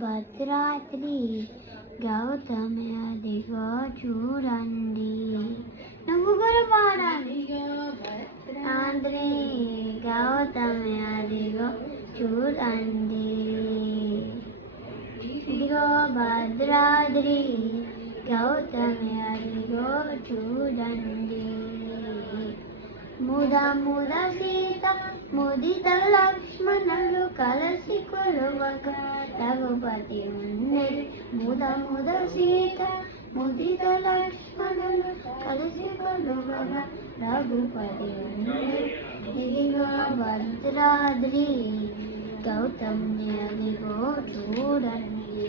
భద్రాద్రి గౌతమి అదిగో చూడండి. నువ్వు కూడా పాడాలి. భద్రాద్రి గౌతమి అదిగో చూడండి. ఇదిగో భద్రాద్రి గౌతమి అదిగో చూడండి. ముద ముద సీత ముదిత లక్ష్మణులు కలసి కొలువక రఘుపతి ఉండేది. ముద ముద సీత ముదిత లక్ష్మణులు కలిసి కొలువక రఘుపతి ఉండేది. ఇదిగో భద్రాద్రి గౌతమి అదిగో చూడండి.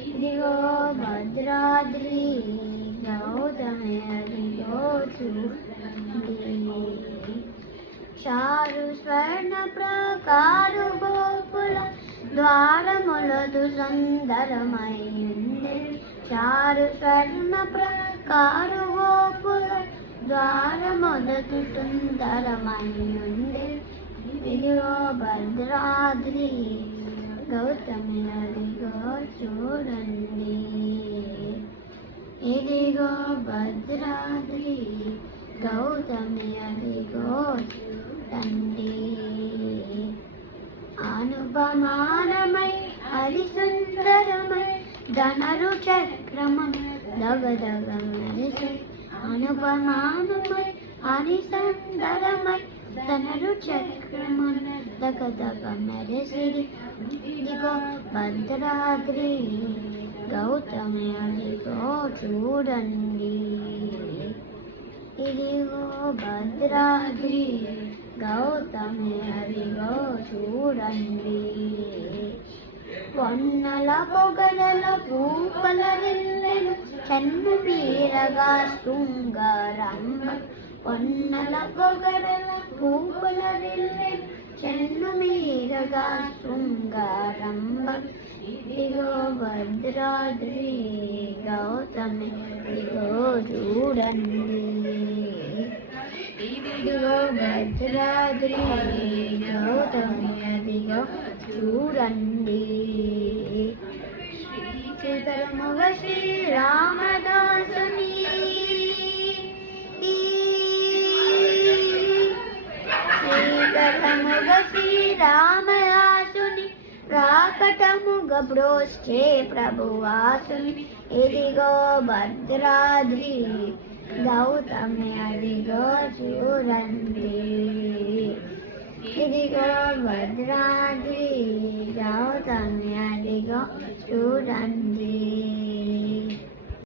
ఇదిగో భద్రాద్రి గౌతమి అదిగో చూడండి. చారు స్వర్ణ ప్రాకారు గోపుల ద్వారములదు సుందరమైంది. చారు స్వర్ణ ప్రాకారు గోపుల ద్వారములదు సుందరమైంది. ఇదిగో భద్రాద్రి గౌతమి అదిగో చూడండి. ఇదిగో భద్రాద్రి గౌతమి అదిగో చూడండి. అనుపమానమై హరిసుందరమై ధనరు చక్రమం దగదగ మెరిసి. అనుపమానమై హరిసుందరమై ధనరు చక్రమం దగదగ మెరిసి. ఇదిగో భద్రాద్రి గౌతమి అదిగో చూడండి. ఇదిగో భద్రాద్రి గౌతమి అదిగో చూడండి. పొన్నల పొగడల పూపల రిల్లెను చెన్ను మీరగా శృంగారంభ. పొన్నల పొగడల పూపల రిల్లెను చెన్ను మీరగా శృంగారంభ. ఇదిగో భద్రాద్రి గౌతమి అదిగో చూడండి. ఇదిగో భద్రాద్రి గౌతమి అదిగో చూడండి. శ్రీచరముగ శ్రీరామదాసుని శ్రీకరముగ శ్రీరామదాసుని ప్రాకటముగ బ్రోష్టే ప్రభువాసుని. ఇదిగో భద్రాద్రి గౌతమి అదిగో చూడండి. ఇదిగో భద్రాద్రి గౌతమి అదిగో చూడండి.